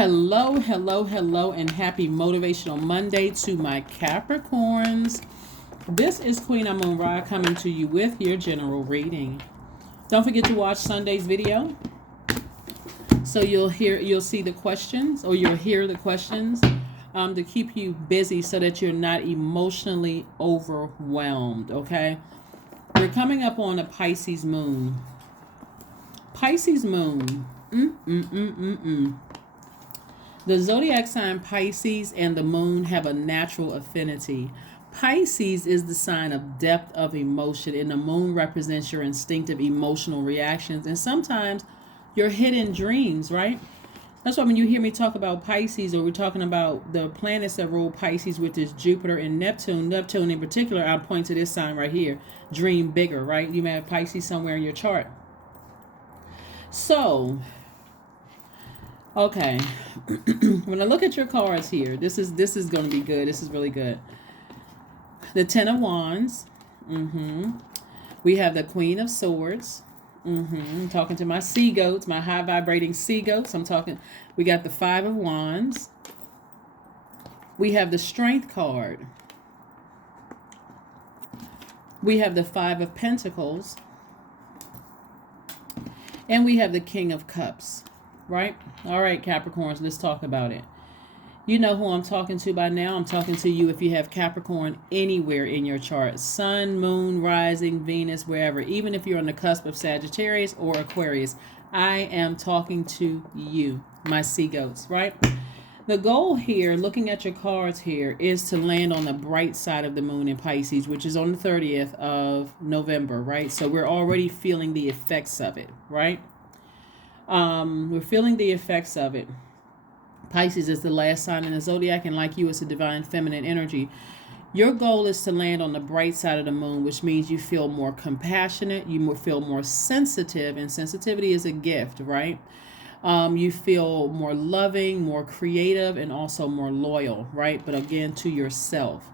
Hello, hello, hello, and happy Motivational Monday to my Capricorns. This is Queen Amun Ra coming to you with your general reading. Don't forget to watch Sunday's video, so you'll see the questions, or you'll hear the questions, to keep you busy so that you're not emotionally overwhelmed. Okay, we're coming up on a Pisces moon. Pisces moon. The zodiac sign Pisces and the moon have a natural affinity. Pisces is the sign of depth of emotion, and the moon represents your instinctive emotional reactions and sometimes your hidden dreams, right? That's why when you hear me talk about Pisces, or we're talking about the planets that rule Pisces, which is Jupiter and Neptune in particular, I'll point to this sign right here, dream bigger, right? You may have Pisces somewhere in your chart. So, okay, when I look at your cards here, this is going to be good. This is really good. The Ten of Wands. We have the Queen of Swords. I'm talking to my sea goats, my high vibrating sea goats. We got the Five of Wands. We have the Strength card. We have the Five of Pentacles. And we have the King of Cups. Right? All right, Capricorns, let's talk about it. You know who I'm talking to by now. I'm talking to you if you have Capricorn anywhere in your chart. Sun, moon, rising, Venus, wherever. Even if you're on the cusp of Sagittarius or Aquarius. I am talking to you, my sea goats, right? The goal here, looking at your cards here, is to land on the bright side of the moon in Pisces, which is on the 30th of November, right? So we're already feeling the effects of it, right? We're feeling the effects of it. Pisces is the last sign in the zodiac, and like you, it's a divine feminine energy. Your goal is to land on the bright side of the moon, which means you feel more compassionate, you feel more sensitive, and sensitivity is a gift, right? You feel more loving, more creative, and also more loyal, right? But again, to yourself.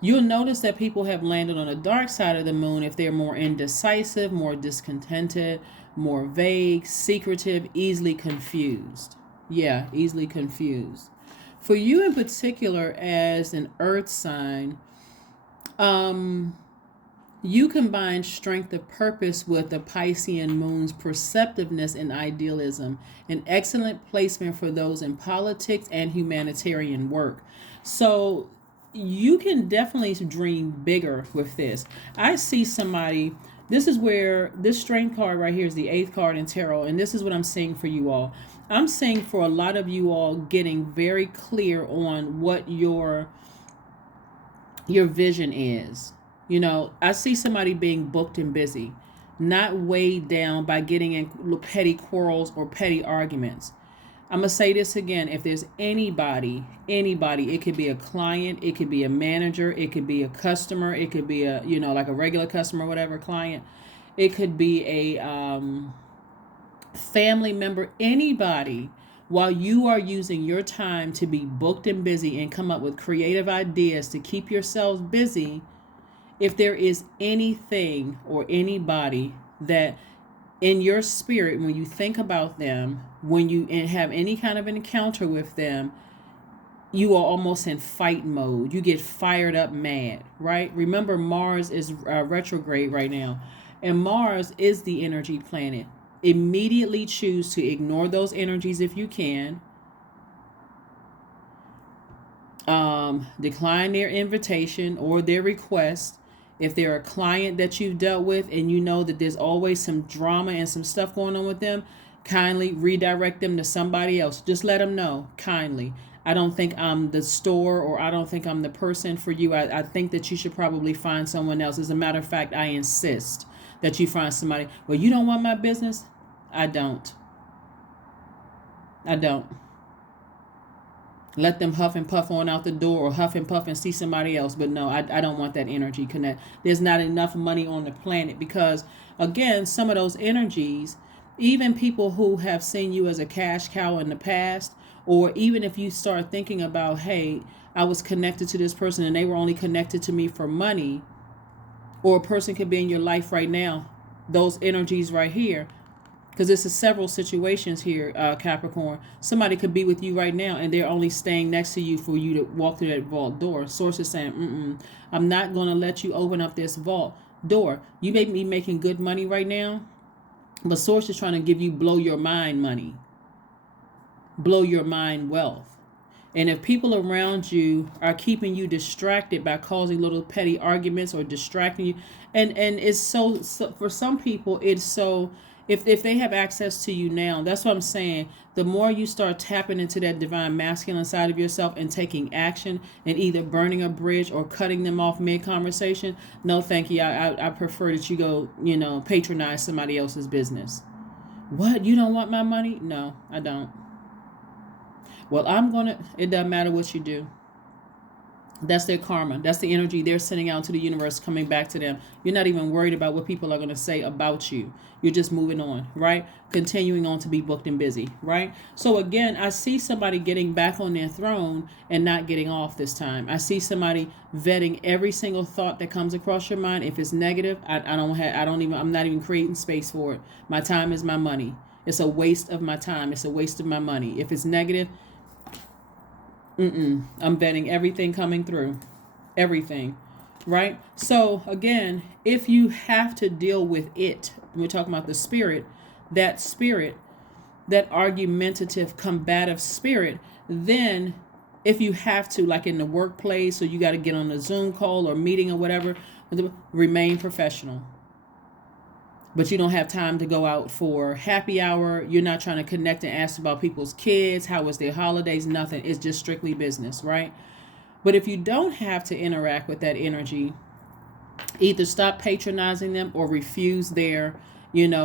You'll notice that people have landed on the dark side of the moon if they're more indecisive, more discontented, more vague, secretive, easily confused. Yeah, easily confused. For you in particular, as an earth sign, you combine strength of purpose with the Piscean moon's perceptiveness and idealism, an excellent placement for those in politics and humanitarian work. So you can definitely dream bigger with this. I see somebody, this is where this strength card right here is the 8th card in tarot, and this is what I'm seeing for you all. I'm seeing for a lot of you all getting very clear on what your vision is. You know, I see somebody being booked and busy, not weighed down by getting in petty quarrels or petty arguments. I'm going to say this again. If there's anybody, it could be a client, it could be a manager, it could be a customer, it could be a, like a regular customer, whatever, client. It could be a family member, anybody. While you are using your time to be booked and busy and come up with creative ideas to keep yourselves busy, if there is anything or anybody that in your spirit, when you think about them, when you have any kind of an encounter with them, you are almost in fight mode. You get fired up mad, right? Remember, Mars is retrograde right now, and Mars is the energy planet. Immediately choose to ignore those energies if you can. Decline their invitation or their request. If they're a client that you've dealt with and you know that there's always some drama and some stuff going on with them, kindly redirect them to somebody else. Just let them know, kindly. I don't think I'm the store, or I don't think I'm the person for you. I think that you should probably find someone else. As a matter of fact, I insist that you find somebody. Well, you don't want my business? I don't. Let them huff and puff on out the door, or huff and puff and see somebody else. But no, I don't want that energy connect. There's not enough money on the planet, because, again, some of those energies, even people who have seen you as a cash cow in the past, or even if you start thinking about, hey, I was connected to this person and they were only connected to me for money, or a person could be in your life right now, those energies right here Because this is several situations here, Capricorn. Somebody could be with you right now and they're only staying next to you for you to walk through that vault door. Source is saying, I'm not going to let you open up this vault door. You may be making good money right now, but Source is trying to give you blow your mind money, blow your mind wealth. And if people around you are keeping you distracted by causing little petty arguments or distracting you, and it's so for some people, it's so, if they have access to you now, that's what I'm saying. The more you start tapping into that divine masculine side of yourself and taking action and either burning a bridge or cutting them off mid-conversation, no thank you. I prefer that you go, patronize somebody else's business. What? You don't want my money? No, I don't. Well, it doesn't matter what you do. That's their karma. That's the energy they're sending out to the universe coming back to them. You're not even worried about what people are going to say about you. You're just moving on, right? Continuing on to be booked and busy, right? So again, I see somebody getting back on their throne and not getting off this time. I see somebody vetting every single thought that comes across your mind. If it's negative, I'm not even creating space for it. My time is my money. It's a waste of my time. It's a waste of my money. If it's negative, I'm vetting everything coming through. Everything. Right? So, again, if you have to deal with it, we're talking about the spirit, that argumentative, combative spirit, then if you have to, like in the workplace, or you got to get on a Zoom call or meeting or whatever, remain professional. But you don't have time to go out for happy hour. You're not trying to connect and ask about people's kids. How was their holidays? Nothing. It's just strictly business, right? But if you don't have to interact with that energy, either stop patronizing them or refuse their money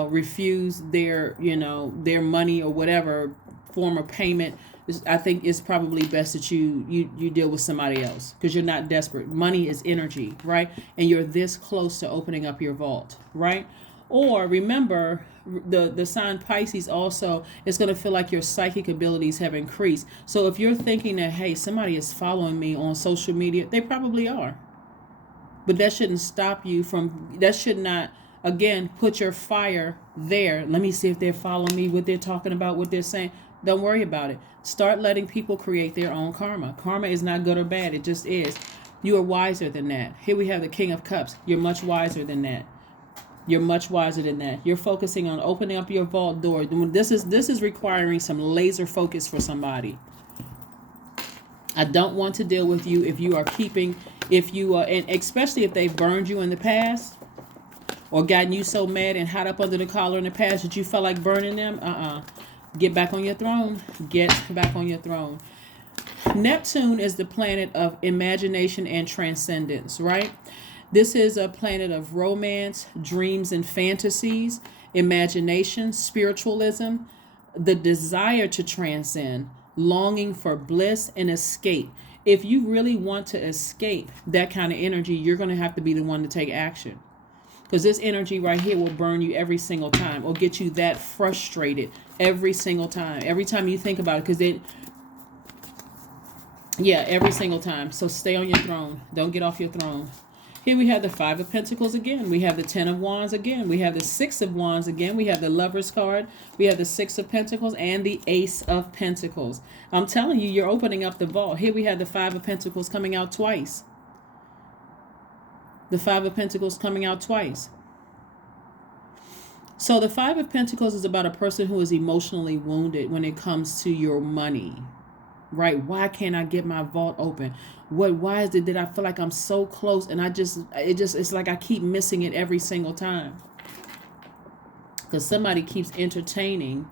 or whatever form of payment. I think it's probably best that you deal with somebody else, because you're not desperate. Money is energy, right? And you're this close to opening up your vault, right? Or remember, the sign Pisces also is going to feel like your psychic abilities have increased. So if you're thinking that, hey, somebody is following me on social media, they probably are. But that shouldn't stop you that should not, again, put your fire there. Let me see if they're following me, what they're talking about, what they're saying. Don't worry about it. Start letting people create their own karma. Karma is not good or bad. It just is. You are wiser than that. Here we have the King of Cups. You're much wiser than that. You're much wiser than that. You're focusing on opening up your vault door. This is requiring some laser focus for somebody. I don't want to deal with you and especially if they've burned you in the past or gotten you so mad and hot up under the collar in the past that you felt like burning them. Get back on your throne. Get back on your throne. Neptune is the planet of imagination and transcendence, right? This is a planet of romance, dreams and fantasies, imagination, spiritualism, the desire to transcend, longing for bliss and escape. If you really want to escape that kind of energy, you're going to have to be the one to take action. Because this energy right here will burn you every single time or get you that frustrated every single time. Every time you think about it, every single time. So stay on your throne. Don't get off your throne. Here we have the Five of Pentacles again. We have the Ten of Wands again. We have the Six of Wands again. We have the Lover's card. We have the Six of Pentacles and the Ace of Pentacles. I'm telling you, you're opening up the vault. Here we have the Five of Pentacles coming out twice. The Five of Pentacles coming out twice. So the Five of Pentacles is about a person who is emotionally wounded when it comes to your money. Right? Why can't I get my vault open? Why is it that I feel like I'm so close and it's like I keep missing it every single time? Because somebody keeps entertaining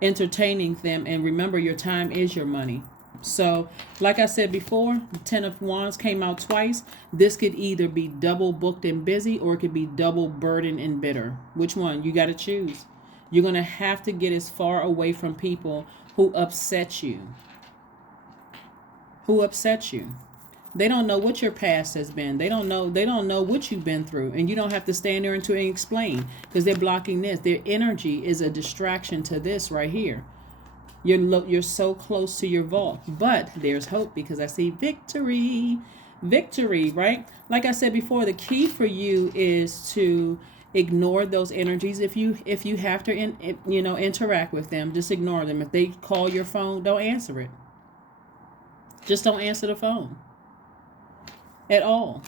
them, and remember, your time is your money. So, like I said before, the Ten of Wands came out twice. This could either be double booked and busy, or it could be double burdened and bitter. Which one? You got to choose. You're going to have to get as far away from people who upset you. They don't know what your past has been. They don't know what you've been through. And you don't have to stand there and explain, because they're blocking this. Their energy is a distraction to this right here. You're so close to your vault. But there's hope, because I see victory. Victory, right? Like I said before, the key for you is to Ignore those energies if you have to interact with them. Just ignore them. If they call your phone, don't answer it. Just don't answer the phone at all,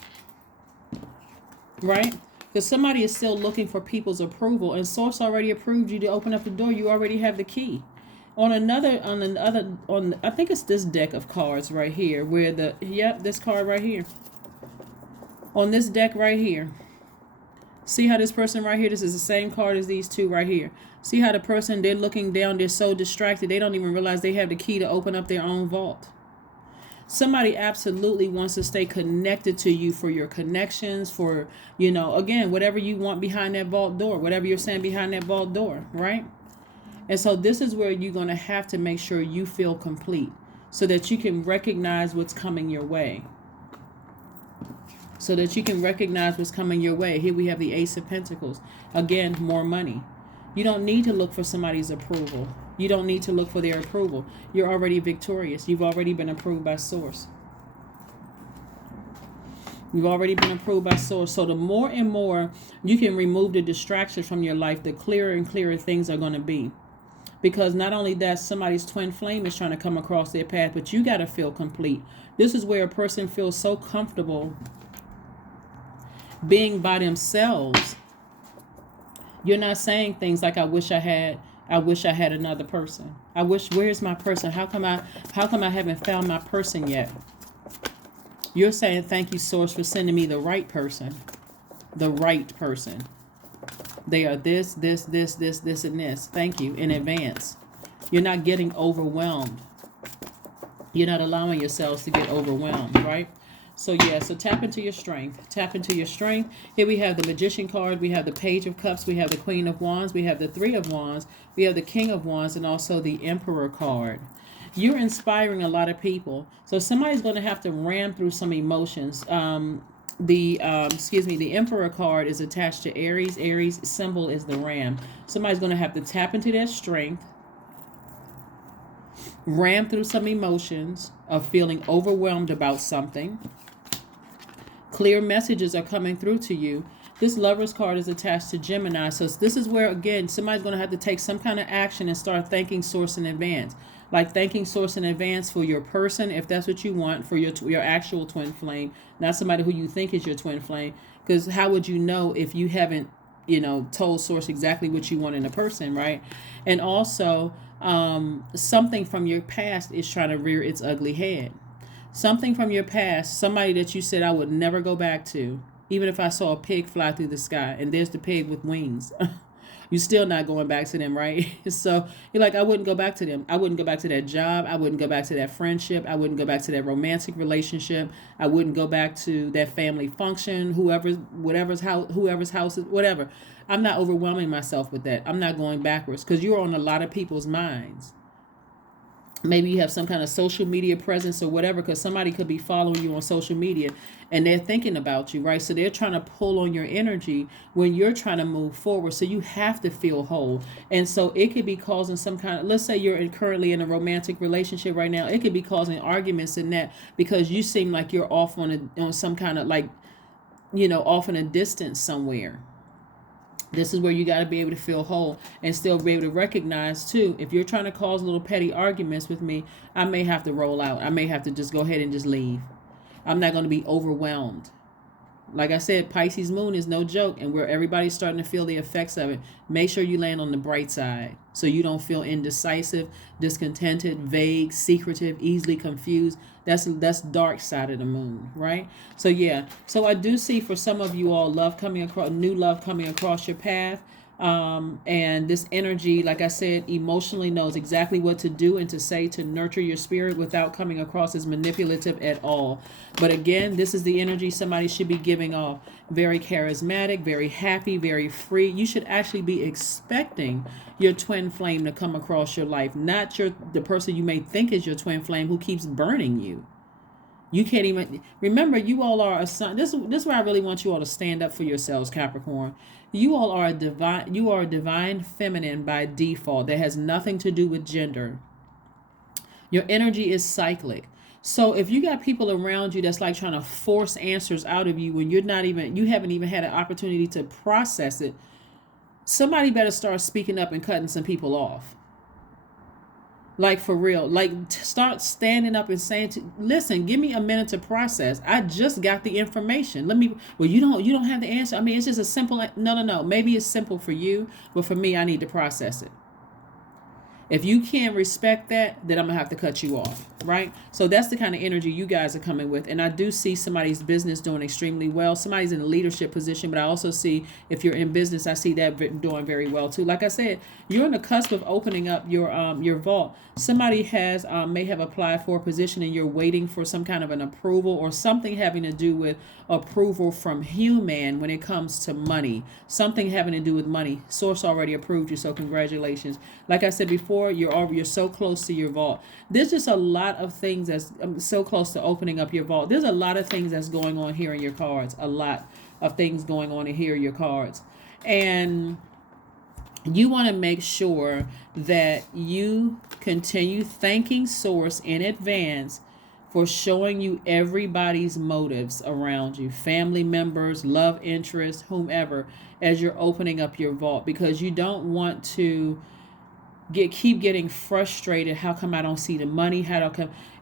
right? Because somebody is still looking for people's approval, and source already approved you to open up the door. You already have the key. On I think it's this deck of cards right here, where this card right here. On this deck right here. See how this person right here, this is the same card as these two right here. See how the person, they're looking down, they're so distracted, they don't even realize they have the key to open up their own vault. Somebody absolutely wants to stay connected to you for your connections, for, again, whatever you want behind that vault door, whatever you're saying behind that vault door, right? And so this is where you're going to have to make sure you feel complete so that you can recognize what's coming your way. So that you can recognize what's coming your way. Here we have the Ace of Pentacles. Again, more money. You don't need to look for somebody's approval. You don't need to look for their approval. You're already victorious. You've already been approved by source. You've already been approved by source. So the more and more you can remove the distractions from your life, the clearer and clearer things are going to be. Because not only that, somebody's twin flame is trying to come across their path, but you got to feel complete. This is where a person feels so comfortable being by themselves. You're not saying things like, I wish I had another person. Where's my person? How come I haven't found my person yet? You're saying, thank you, source, for sending me the right person. The right person. They are this, and this. Thank you in advance. You're not getting overwhelmed. You're not allowing yourselves to get overwhelmed, right? So tap into your strength. Tap into your strength. Here we have the Magician card. We have the Page of Cups. We have the Queen of Wands. We have the Three of Wands. We have the King of Wands, and also the Emperor card. You're inspiring a lot of people. So somebody's going to have to ram through some emotions. The Emperor card is attached to Aries. Aries symbol is the ram. Somebody's going to have to tap into their strength. Ram through some emotions of feeling overwhelmed about something. Clear messages are coming through to you. This Lover's card is attached to Gemini. So this is where, again, somebody's going to have to take some kind of action and start thanking source in advance. Like thanking source in advance for your person, if that's what you want, for your actual twin flame, not somebody who you think is your twin flame. Because how would you know if you haven't, told source exactly what you want in a person, right? And also, something from your past is trying to rear its ugly head. Something from your past, somebody that you said I would never go back to, even if I saw a pig fly through the sky, and there's the pig with wings. You're still not going back to them, right? So you're like, I wouldn't go back to them. I wouldn't go back to that job. I wouldn't go back to that friendship. I wouldn't go back to that romantic relationship. I wouldn't go back to that family function, whoever's house is, whatever. I'm not overwhelming myself with that. I'm not going backwards, because you're on a lot of people's minds. Maybe you have some kind of social media presence or whatever, because somebody could be following you on social media and they're thinking about you, right? So they're trying to pull on your energy when you're trying to move forward. So you have to feel whole. And so it could be causing some kind of, let's say you're currently in a romantic relationship right now. It could be causing arguments in that, because you seem like you're off on some kind of off in a distance somewhere. This is where you got to be able to feel whole and still be able to recognize, too, if you're trying to cause little petty arguments with me, I may have to roll out. I may have to just go ahead and just leave. I'm not going to be overwhelmed. Like I said, Pisces moon is no joke, and where everybody's starting to feel the effects of it. Make sure you land on the bright side so you don't feel indecisive, discontented, vague, secretive, easily confused. That's dark side of the moon, right? So so I do see for some of you all new love coming across your path. And this energy, like I said, emotionally knows exactly what to do and to say to nurture your spirit without coming across as manipulative at all. But again, this is the energy somebody should be giving off. Very charismatic, very happy, very free. You should actually be expecting your twin flame to come across your life, not the person you may think is your twin flame who keeps burning you. You can't even remember, you all are a son. This is where I really want you all to stand up for yourselves, Capricorn. You all are a divine feminine by default. That has nothing to do with gender. Your energy is cyclic. So if you got people around you that's like trying to force answers out of you when you haven't even had an opportunity to process it, somebody better start speaking up and cutting some people off. Like, for real. Like, start standing up and saying, listen, give me a minute to process. I just got the information. Well, you don't have the answer. I mean, it's just a simple, no. Maybe it's simple for you, but for me, I need to process it. If you can't respect that, then I'm going to have to cut you off, right? So that's the kind of energy you guys are coming with. And I do see somebody's business doing extremely well. Somebody's in a leadership position, but I also see, if you're in business, I see that doing very well too. Like I said, you're on the cusp of opening up your vault. Somebody may have applied for a position and you're waiting for some kind of an approval or something having to do with approval from human when it comes to money. Something having to do with money. Source already approved you, so congratulations. Like I said before, you're so close to your vault. There's just a lot of things that's so close to opening up your vault. There's a lot of things that's going on here in your cards. A lot of things going on in here in your cards. And you want to make sure that you continue thanking Source in advance for showing you everybody's motives around you, family members, love interests, whomever, as you're opening up your vault, because you don't want to keep getting frustrated. How come I don't see the money?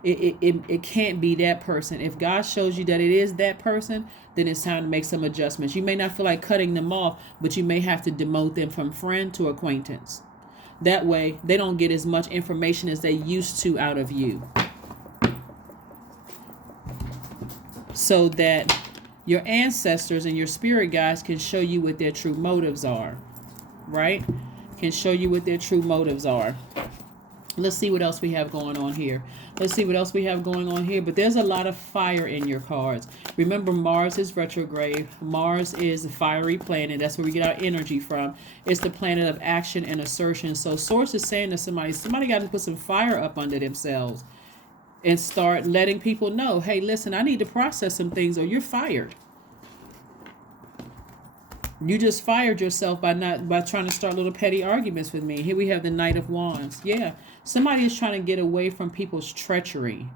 It can't be that person. If God shows you that it is that person, then it's time to make some adjustments. You may not feel like cutting them off, but you may have to demote them from friend to acquaintance. That way they don't get as much information as they used to out of you, so that your ancestors and your spirit guides can show you what their true motives are, right? Can show you what their true motives are. Let's see what else we have going on here. But there's a lot of fire in your cards. Remember, Mars is retrograde. Mars is a fiery planet. That's where we get our energy from. It's the planet of action and assertion. So Source is saying to somebody got to put some fire up under themselves and start letting people know, hey, listen, I need to process some things or you're fired. You just fired yourself by trying to start little petty arguments with me. Here we have the Knight of Wands. Yeah, somebody is trying to get away from people's treachery,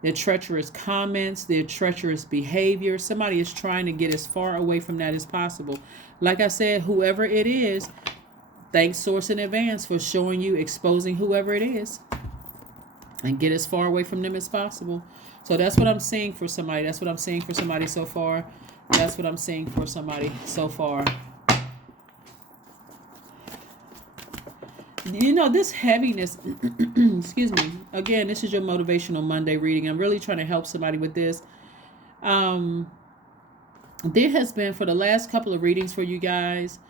their treacherous comments, their treacherous behavior. Somebody is trying to get as far away from that as possible. Like I said, whoever it is, thanks Source in advance for showing you, exposing whoever it is, and get as far away from them as possible. So that's what I'm seeing for somebody. That's what I'm seeing for somebody so far. You know, this heaviness, excuse me. Again, this is your Motivational Monday reading. I'm really trying to help somebody with this. There has been, for the last couple of readings for you guys,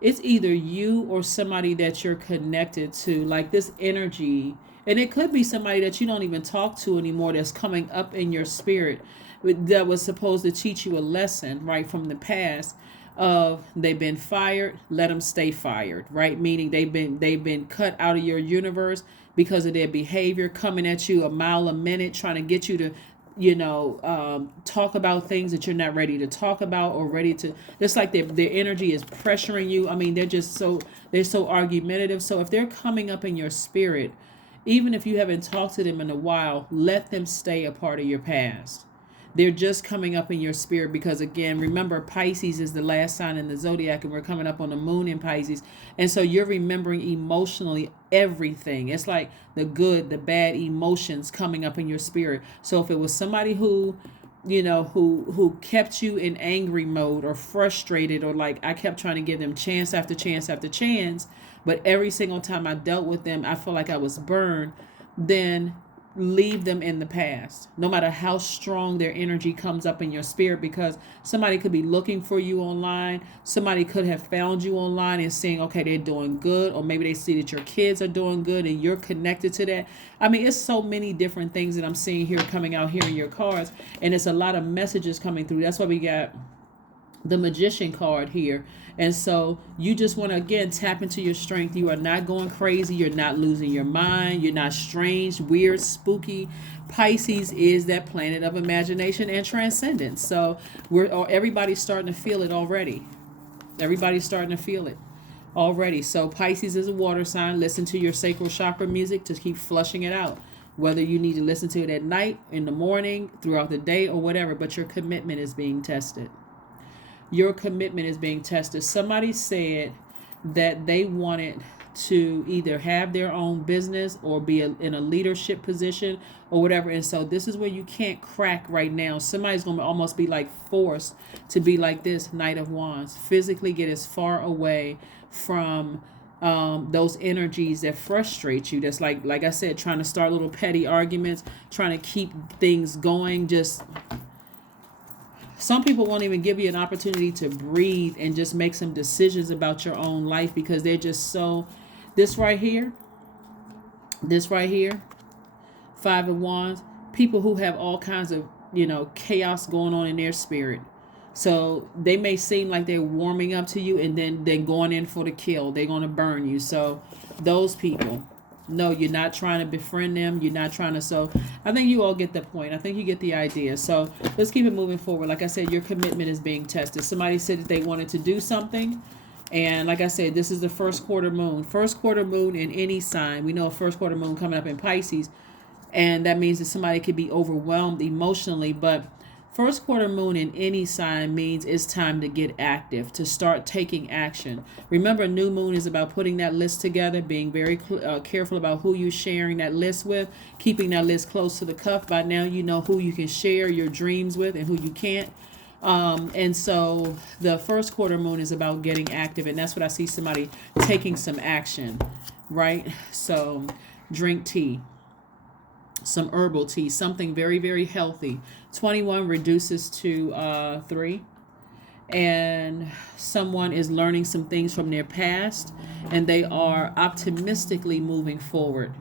it's either you or somebody that you're connected to, like this energy. And it could be somebody that you don't even talk to anymore that's coming up in your spirit that was supposed to teach you a lesson, right, from the past of they've been fired, let them stay fired, right? Meaning they've been cut out of your universe because of their behavior, coming at you a mile a minute, trying to get you to, talk about things that you're not ready to talk about or ready to. It's like their energy is pressuring you. I mean, they're so argumentative. So if they're coming up in your spirit, even if you haven't talked to them in a while, let them stay a part of your past. They're just coming up in your spirit because, again, remember, Pisces is the last sign in the Zodiac, and we're coming up on the moon in Pisces. And so you're remembering emotionally everything. It's like the good, the bad emotions coming up in your spirit. So if it was somebody who kept you in angry mode or frustrated, or like I kept trying to give them chance after chance after chance, but every single time I dealt with them, I felt like I was burned, then leave them in the past, no matter how strong their energy comes up in your spirit, because somebody could be looking for you online. Somebody could have found you online and seeing, okay, they're doing good, or maybe they see that your kids are doing good and you're connected to that. I mean, it's so many different things that I'm seeing here coming out here in your cards, and it's a lot of messages coming through. That's why we got the Magician card here. And so you just want to, again, tap into your strength. You are not going crazy. You're not losing your mind. You're not strange, weird, spooky. Pisces is that planet of imagination and transcendence. So everybody's starting to feel it already. Everybody's starting to feel it already. So Pisces is a water sign. Listen to your sacral chakra music to keep flushing it out. whether you need to listen to it at night, in the morning, throughout the day, or whatever, but your commitment is being tested. Your commitment is being tested. Somebody said that they wanted to either have their own business or be in a leadership position or whatever. And so this is where you can't crack right now. Somebody's going to almost be like forced to be like this Knight of Wands. Physically get as far away from those energies that frustrate you. That's like I said, trying to start little petty arguments, trying to keep things going. Just some people won't even give you an opportunity to breathe and just make some decisions about your own life because they're just so. This right here, 5 of Wands, people who have all kinds of, chaos going on in their spirit. So they may seem like they're warming up to you and then going in for the kill. They're going to burn you. So those people, no, you're not trying to befriend them. You're not trying to. So I think you all get the point. I think you get the idea. So let's keep it moving forward. Like I said, your commitment is being tested. Somebody said that they wanted to do something. And like I said, this is the first quarter moon. First quarter moon in any sign. We know a first quarter moon coming up in Pisces. And that means that somebody could be overwhelmed emotionally. But first quarter moon in any sign means it's time to get active, to start taking action. Remember, new moon is about putting that list together, being very careful about who you're sharing that list with, keeping that list close to the cuff. By now, you know who you can share your dreams with and who you can't. And so the first quarter moon is about getting active, and that's what I see, somebody taking some action, right? So drink tea, some herbal tea, something very, very healthy. 21 reduces to 3, and someone is learning some things from their past, and they are optimistically moving forward,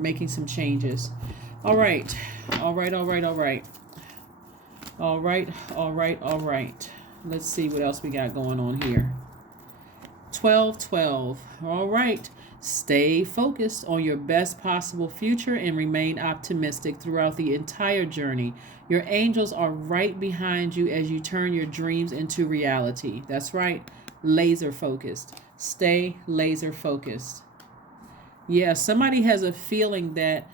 making some changes. All right. Let's see what else we got going on here. 12. All right. Stay focused on your best possible future and remain optimistic throughout the entire journey. Your angels are right behind you as you turn your dreams into reality. That's right. Laser focused. Stay laser focused. Yeah, somebody has a feeling that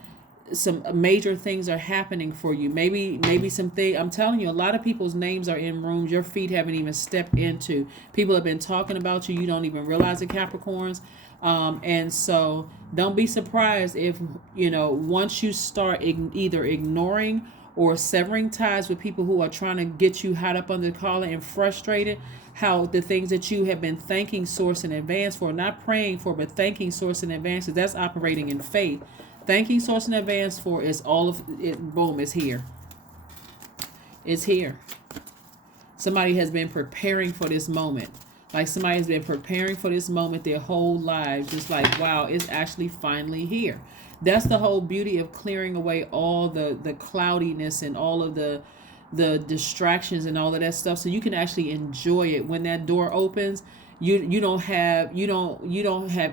some major things are happening for you. Maybe something. I'm telling you, a lot of people's names are in rooms your feet haven't even stepped into. People have been talking about you. You don't even realize it, Capricorns. And so don't be surprised if, once you start either ignoring or severing ties with people who are trying to get you hot up under the collar and frustrated, how the things that you have been thanking Source in advance for, not praying for, but thanking Source in advance, that's operating in faith. Thanking Source in advance for is all of it. Boom, it's here. It's here. Somebody has been preparing for this moment. Like somebody has been preparing for this moment their whole lives. Just like, wow, it's actually finally here. That's the whole beauty of clearing away all the cloudiness and all of the distractions and all of that stuff, so you can actually enjoy it. When that door opens, you don't have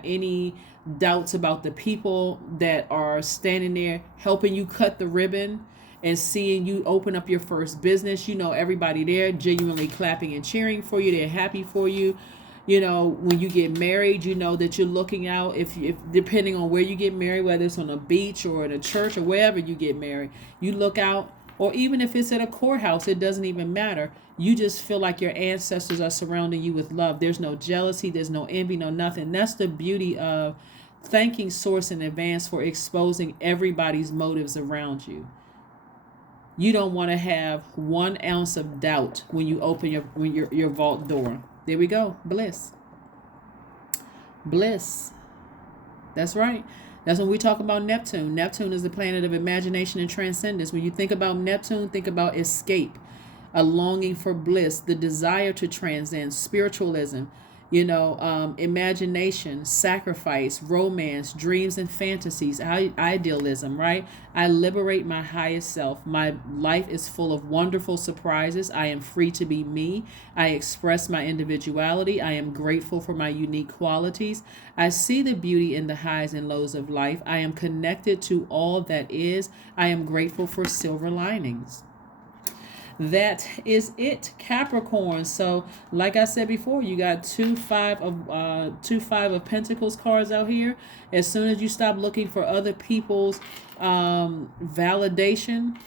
any doubts about the people that are standing there helping you cut the ribbon and seeing you open up your first business. Everybody there genuinely clapping and cheering for you. They're happy for you. When you get married, that you're looking out, if depending on where you get married, whether it's on a beach or in a church or wherever you get married, you look out, or even if it's at a courthouse, it doesn't even matter. You just feel like your ancestors are surrounding you with love. There's no jealousy, there's no envy, no nothing. That's the beauty of thanking Source in advance for exposing everybody's motives around you. You don't want to have 1 ounce of doubt when you open your vault door. There we go. Bliss. That's right. That's when we talk about Neptune. Neptune is the planet of imagination and transcendence. When you think about Neptune, think about escape, a longing for bliss, the desire to transcend, spiritualism, imagination, sacrifice, romance, dreams and fantasies, idealism, right? I liberate my highest self. My life is full of wonderful surprises. I am free to be me. I express my individuality. I am grateful for my unique qualities. I see the beauty in the highs and lows of life. I am connected to all that is. I am grateful for silver linings. that is it, Capricorn. So like I said before, you got two five of Pentacles cards out here. As soon as you stop looking for other people's validation,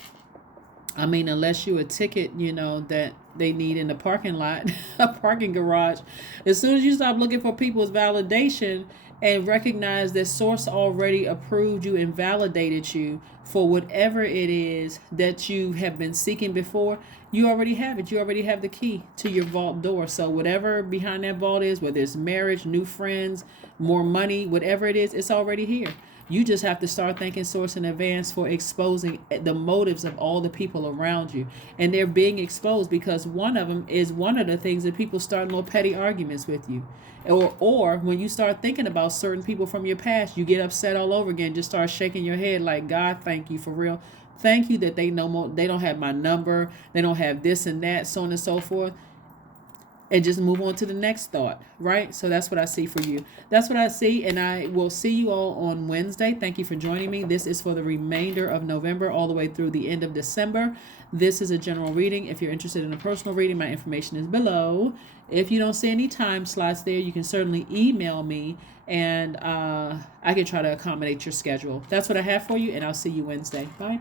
I mean, unless you a ticket, that they need in the parking lot, a parking garage. As soon as you stop looking for people's validation and recognize that source already approved you and validated you for whatever it is that you have been seeking before, you already have it. You already have the key to your vault door. So whatever behind that vault is, whether it's marriage, new friends, more money, whatever it is, it's already here. You just have to start thanking source in advance for exposing the motives of all the people around you. And they're being exposed because one of them is one of the things that people start little petty arguments with you. Or when you start thinking about certain people from your past, you get upset all over again, just start shaking your head like, God, thank you for real. Thank you that they know more, they don't have my number, they don't have this and that, so on and so forth. And just move on to the next thought, right? So that's what I see for you. That's what I see, and I will see you all on Wednesday. Thank you for joining me. This is for the remainder of November all the way through the end of December. This is a general reading. If you're interested in a personal reading, my information is below. If you don't see any time slots there, you can certainly email me, and I can try to accommodate your schedule. That's what I have for you, and I'll see you Wednesday. Bye.